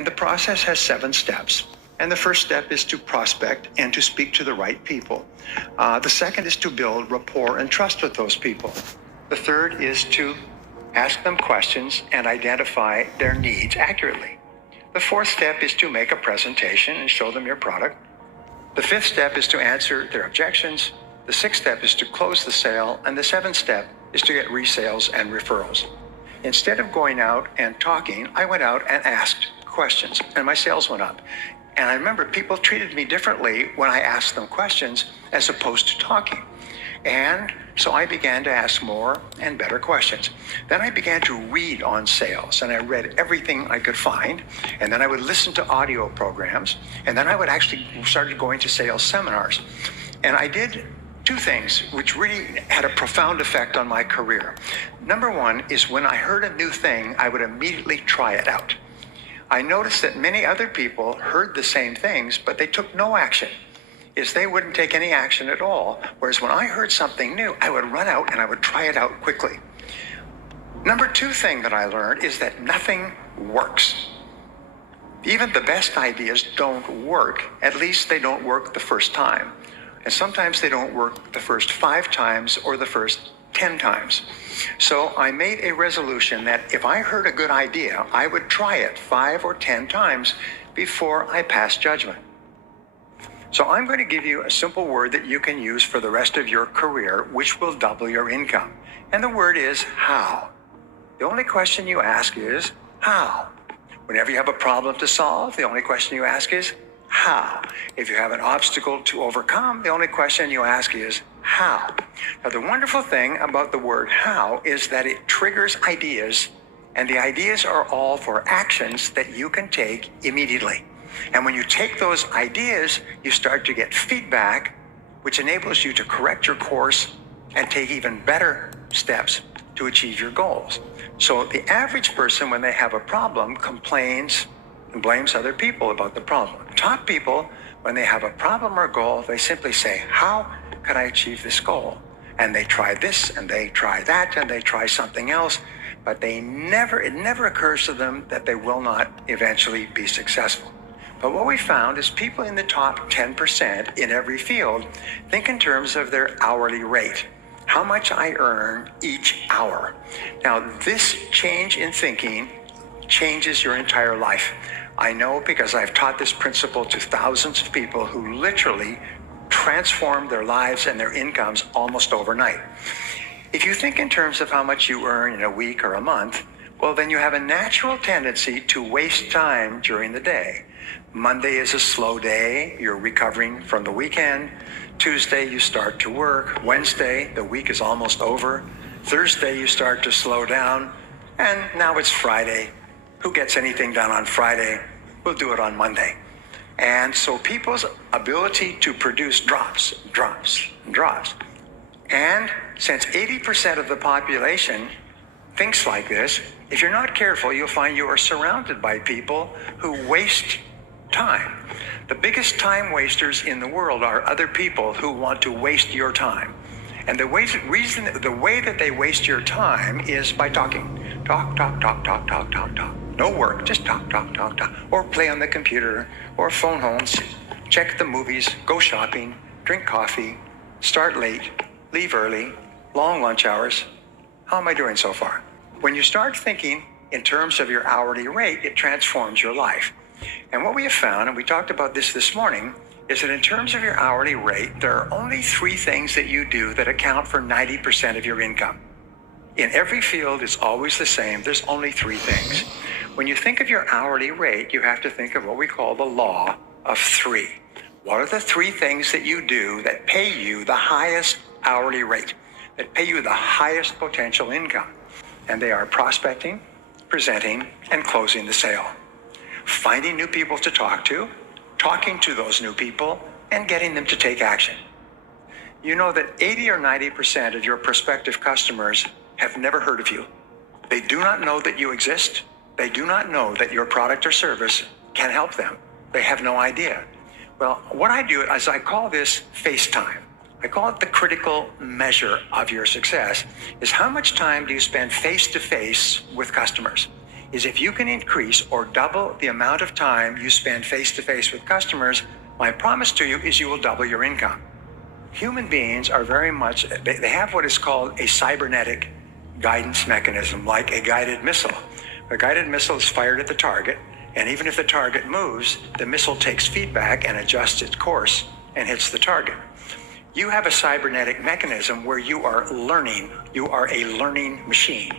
And the process has 7 steps. And the first step is to prospect and to speak to the right people. The second is to build rapport and trust with those people. The third is to ask them questions and identify their needs accurately. The fourth step is to make a presentation and show them your product. The fifth step is to answer their objections. The sixth step is to close the sale. And the seventh step is to get resales and referrals. Instead of going out and talking, I went out and asked questions, and my sales went up. And I remember people treated me differently when I asked them questions as opposed to talking. And so I began to ask more and better questions. Then I began to read on sales, and I read everything I could find. And then I would listen to audio programs. And then I would actually started going to sales seminars. And I did 2 things which really had a profound effect on my career. Number one is when I heard a new thing, I would immediately try it out. I noticed that many other people heard the same things, but they took no action. They wouldn't take any action at all. Whereas when I heard something new, I would run out and I would try it out quickly. Number 2 thing that I learned is that nothing works. Even the best ideas don't work. At least they don't work the first time. And sometimes they don't work the first 5 times or the first 10 times. So I made a resolution that if I heard a good idea, I would try it 5 or 10 times before I passed judgment. So I'm going to give you a simple word that you can use for the rest of your career, which will double your income. And the word is how. The only question you ask is how. Whenever you have a problem to solve, the only question you ask is how. If you have an obstacle to overcome, the only question you ask is how. Now, the wonderful thing about the word how is that it triggers ideas, and the ideas are all for actions that you can take immediately. And when you take those ideas, you start to get feedback, which enables you to correct your course and take even better steps to achieve your goals. So the average person, when they have a problem, complains and blames other people about the problem. Top people, when they have a problem or goal, they simply say, how can I achieve this goal? And they try this and they try that and they try something else, but it never occurs to them that they will not eventually be successful. But what we found is people in the top 10% in every field think in terms of their hourly rate. How much I earn each hour. Now, this change in thinking changes your entire life. I know because I've taught this principle to thousands of people who literally transformed their lives and their incomes almost overnight. If you think in terms of how much you earn in a week or a month, well, then you have a natural tendency to waste time during the day. Monday is a slow day. You're recovering from the weekend. Tuesday, you start to work. Wednesday, the week is almost over. Thursday, you start to slow down. And now it's Friday. Who gets anything done on Friday? We'll do it on Monday. And so people's ability to produce drops. And since 80% of the population thinks like this, if you're not careful, you'll find you are surrounded by people who waste time. The biggest time wasters in the world are other people who want to waste your time. And the way that they waste your time is by talking. Talk. No work, just talk. Or play on the computer, or phone home, check the movies, go shopping, drink coffee, start late, leave early, long lunch hours. How am I doing so far? When you start thinking in terms of your hourly rate, it transforms your life. And what we have found, and we talked about this morning, is that in terms of your hourly rate, there are only 3 things that you do that account for 90% of your income. In every field, it's always the same. There's only 3 things. When you think of your hourly rate, you have to think of what we call the law of 3. What are the 3 things that you do that pay you the highest hourly rate, that pay you the highest potential income? And they are prospecting, presenting, and closing the sale. Finding new people to talk to, talking to those new people, and getting them to take action. You know that 80 or 90% of your prospective customers have never heard of you. They do not know that you exist. They do not know that your product or service can help them. They have no idea. Well, what I do is I call this FaceTime. I call it the critical measure of your success, is how much time do you spend face-to-face with customers? is if you can increase or double the amount of time you spend face-to-face with customers, my promise to you is you will double your income. Human beings are very much, they have what is called a cybernetic guidance mechanism, like a guided missile. A guided missile is fired at the target, and even if the target moves, the missile takes feedback and adjusts its course and hits the target. You have a cybernetic mechanism where you are learning. You are a learning machine.